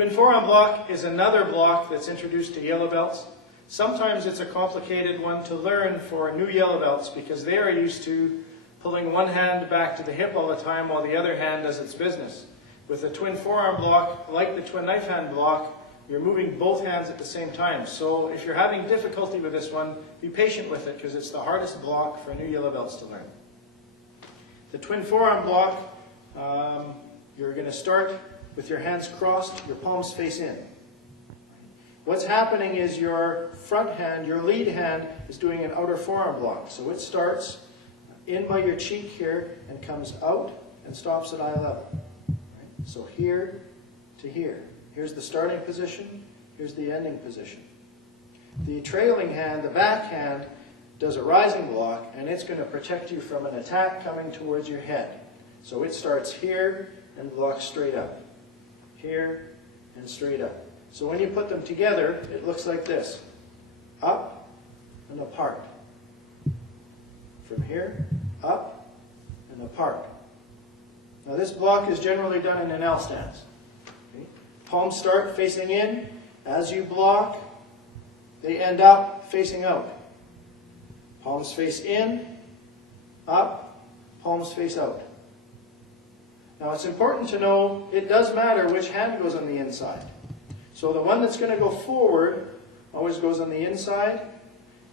Twin forearm block is another block that's introduced to yellow belts. Sometimes it's a complicated one to learn for new yellow belts because they are used to pulling one hand back to the hip all the time while the other hand does its business. With the twin forearm block, like the twin knife hand block, you're moving both hands at the same time. So if you're having difficulty with this one, be patient with it because it's the hardest block for new yellow belts to learn. The twin forearm block, you're going to start with your hands crossed, your palms face in. What's happening is your front hand, your lead hand, is doing an outer forearm block. So it starts in by your cheek here and comes out and stops at eye level. So here to here. Here's the starting position, here's the ending position. The trailing hand, the back hand, does a rising block, and it's going to protect you from an attack coming towards your head. So it starts here and blocks straight up. Here and straight up. So when you put them together, it looks like this. Up and apart. From here, up and apart. Now this block is generally done in an L stance. Okay? Palms start facing in. As you block, they end up facing out. Palms face in, up, palms face out. Now it's important to know it does matter which hand goes on the inside. So the one that's going to go forward always goes on the inside,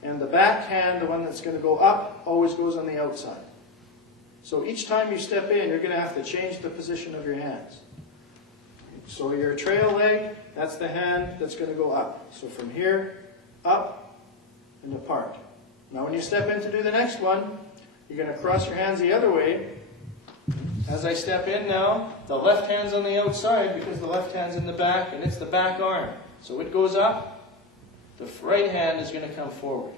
and the back hand, the one that's going to go up, always goes on the outside. So each time you step in, you're going to have to change the position of your hands. So your trail leg, that's the hand that's going to go up. So from here, up and apart. Now when you step in to do the next one, you're going to cross your hands the other way. As I step in now, the left hand's on the outside because the left hand's in the back and it's the back arm. So it goes up, the right hand is going to come forward.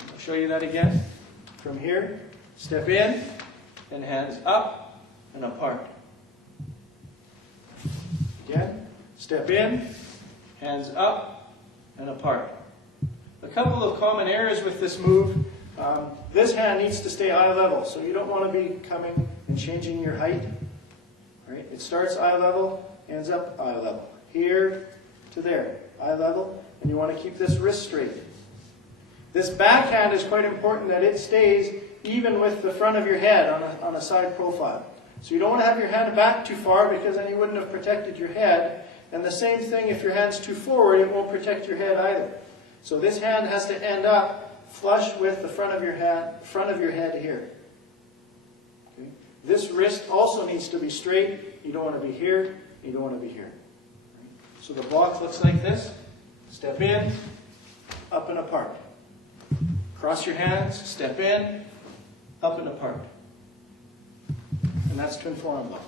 I'll show you that again. From here, step in, and hands up and apart. Again, step in, hands up and apart. A couple of common errors with this move. This hand needs to stay eye level, so you don't want to be coming and changing your height. All right? It starts eye level, ends up eye level. Here to there, eye level, and you want to keep this wrist straight. This back hand is quite important that it stays even with the front of your head on a side profile. So you don't want to have your hand back too far because then you wouldn't have protected your head. And the same thing, if your hand's too forward, it won't protect your head either. So this hand has to end up flush with the front of your head here. Okay? This wrist also needs to be straight. You don't want to be here. You don't want to be here. So the block looks like this. Step in, up and apart. Cross your hands, step in, up and apart. And that's twin forearm block.